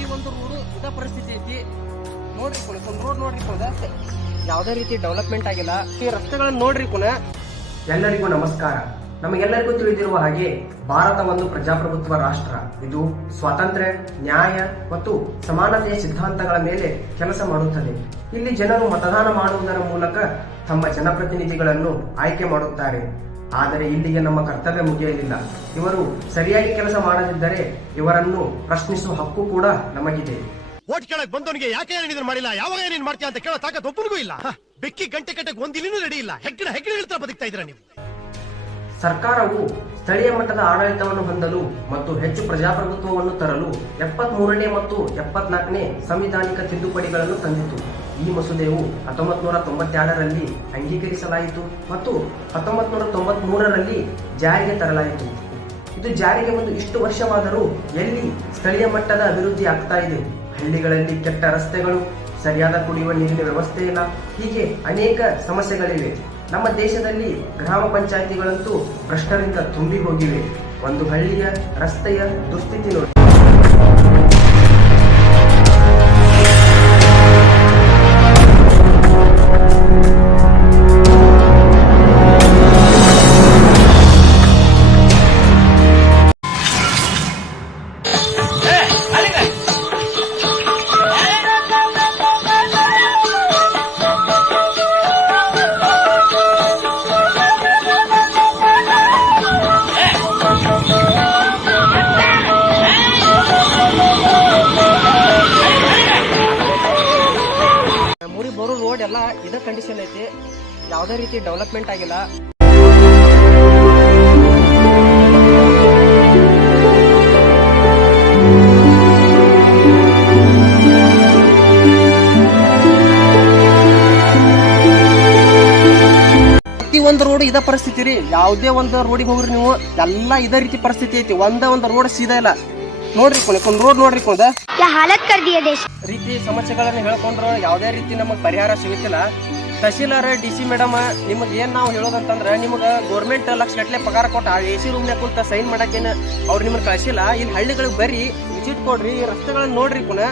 ಪ್ರತಿ ಒಂದು ರೋಡು ಇದ ಪರಿಸ್ಥಿತಿ ಐತಿ. ನೋಡ್ರಿ ಕುಣ ಒಂದು ರೋಡ್ ನೋಡ್ರಿ ಕುಣ ಯಾವುದೇ ರೀತಿ ಡೆವಲಪ್ಮೆಂಟ್ ಆಗಿಲ್ಲ. ಈ ರಸ್ತೆಗಳನ್ನು ನೋಡ್ರಿ ಕುಣ ಎಲ್ಲರಿಗೂ ನಮಸ್ಕಾರ. ನಮಗೆಲ್ಲರಿಗೂ ತಿಳಿದಿರುವ ಹಾಗೆ ಭಾರತ ಒಂದು ಪ್ರಜಾಪ್ರಭುತ್ವ ರಾಷ್ಟ್ರ. ಇದು ಸ್ವಾತಂತ್ರ್ಯ, ನ್ಯಾಯ ಮತ್ತು ಸಮಾನತೆಯ ಸಿದ್ಧಾಂತಗಳ ಮೇಲೆ ಕೆಲಸ ಮಾಡುತ್ತದೆ. ಇಲ್ಲಿ ಜನರು ಮತದಾನ ಮಾಡುವುದರ ಮೂಲಕ ತಮ್ಮ ಜನಪ್ರತಿನಿಧಿಗಳನ್ನು ಆಯ್ಕೆ ಮಾಡುತ್ತಾರೆ. ಆದರೆ ಇಲ್ಲಿಗೆ ನಮ್ಮ ಕರ್ತವ್ಯ ಮುಗಿಯಲಿಲ್ಲ. ಇವರು ಸರಿಯಾಗಿ ಕೆಲಸ ಮಾಡದಿದ್ದರೆ ಇವರನ್ನು ಪ್ರಶ್ನಿಸುವ ಹಕ್ಕು ಕೂಡ ನಮಗಿದೆ. ಓಟ್ ಕೇಳಕ್ ಬಂದವನಿಗೆ ಯಾಕೆ ಏನಿದ್ರು ಮಾಡಿಲ್ಲ? ಯಾವಾಗ ಏನೇನ್ ಮಾಡ್ತೀಯ ಅಂತ ಕೇಳೋ ತಾಕತ್ ಒಬ್ಬನಿಗೂ ಇಲ್ಲ. ಬೆಕ್ಕಿ ಗಂಟೆ ಗಂಟೆಗೆ ಒಂದ್ ಇಲ್ಲಿನೂ ರೆಡಿ ಇಲ್ಲ. ಹೆಗ್ಗಡ ಹೆಗ್ಗಡ ಹೇಳ್ತಾ ಬದುಕ್ತಾ ಇದ್ರ ನೀವು? ಸರ್ಕಾರವು ಸ್ಥಳೀಯ ಮಟ್ಟದ ಆಡಳಿತವನ್ನು ಹೊಂದಲು ಮತ್ತು ಹೆಚ್ಚು ಪ್ರಜಾಪ್ರಭುತ್ವವನ್ನು ತರಲು ಎಪ್ಪತ್ತ್ ಮೂರನೇ ಮತ್ತು ಎಪ್ಪತ್ನಾಲ್ಕನೇ ಸಂವಿಧಾನಿಕ ತಿದ್ದುಪಡಿಗಳನ್ನು ತಂದಿತು ಈ ಮಸೂದೆಯು ಹತ್ತೊಂಬತ್ ನೂರ ತೊಂಬತ್ತೆರಡರಲ್ಲಿ ಅಂಗೀಕರಿಸಲಾಯಿತು ಮತ್ತು ಹತ್ತೊಂಬತ್ ನೂರ ತೊಂಬತ್ತ್ ಮೂರರಲ್ಲಿ ಜಾರಿಗೆ ತರಲಾಯಿತು. ಇದು ಜಾರಿಗೆ ಬಂದು ಇಷ್ಟು ವರ್ಷವಾದರೂ ಎಲ್ಲಿ ಸ್ಥಳೀಯ ಮಟ್ಟದ ಅಭಿವೃದ್ಧಿ ಆಗ್ತಾ ಇದೆ? ಹಳ್ಳಿಗಳಲ್ಲಿ ಕೆಟ್ಟ ರಸ್ತೆಗಳು, ಸರಿಯಾದ ಕುಡಿಯುವ ನೀರಿನ ವ್ಯವಸ್ಥೆ ಇಲ್ಲ, ಹೀಗೆ ಅನೇಕ ಸಮಸ್ಯೆಗಳಿವೆ. ನಮ್ಮ ದೇಶದಲ್ಲಿ ಗ್ರಾಮ ಪಂಚಾಯಿತಿಗಳಂತೂ ಭ್ರಷ್ಟರಿಂದ ತುಂಬಿ ಹೋಗಿವೆ. ಒಂದು ಹಳ್ಳಿಯ ರಸ್ತೆಯ ದುಸ್ಥಿತಿ ನೋಡಿ. ನಮ್ಮೂರಿಗೆ ಬರೋ ರೋಡ್ ಎಲ್ಲ ಇದೇ ಕಂಡೀಷನ್ ಐತಿ. ಯಾವುದೇ ರೀತಿ ಡೆವಲಪ್ಮೆಂಟ್ ಆಗಿಲ್ಲ. ಒಂದು ರೋಡ್ ಇದ ಪರಿಸ್ಥಿತಿ ರೀ. ಯಾವುದೇ ಒಂದು ರೋಡಿಗೆ ಹೋಗ್ರಿ ನೀವು, ಎಲ್ಲ ಇದೇ ರೀತಿ ಪರಿಸ್ಥಿತಿ ಐತಿ. ಒಂದೇ ಒಂದು ರೋಡ್ ಸೀದಾ ಇಲ್ಲ. ನೋಡ್ರಿ ಕೊನೆ ಒಂದು ರೋಡ್ ನೋಡ್ರಿ ಕೊಂದ ಯಾ ಹಾಲತ್ ದೇಶ ರೀತಿ ಸಮಸ್ಯೆಗಳನ್ನ ಹೇಳ್ಕೊಂಡ್ರ ಯಾವುದೇ ರೀತಿ ನಮಗ್ ಪರಿಹಾರ ಸಿಗುತ್ತಿಲ್ಲ. ತಹಶೀಲ್ದಾರ ಡಿ ಸಿ ಮೇಡಮ್ ನಿಮಗೆ ಏನ್ ನಾವು ಹೇಳೋದಂತಂದ್ರ ನಿಮಗ ಗೌರ್ಮೆಂಟ್ ಲಕ್ಷ ಗಟ್ಲೆ ಪಗಾರ ಕೊಟ್ಟ ಆ ಎ ಸಿ ರೂಮ್ನಾಗ ಕುಂತ ಸೈನ್ ಮಾಡೋಕ್ಕೇನು ಅವ್ರು ನಿಮ್ಗೆ ಕಳಿಸಿಲ್ಲ. ಇಲ್ಲಿ ಹಳ್ಳಿಗಳಿಗೆ ಬರ್ರಿ ವಿಸಿಟ್ ಕೊಡ್ರಿ ರಸ್ತೆಗಳನ್ನ ನೋಡ್ರಿ ಪುನಃ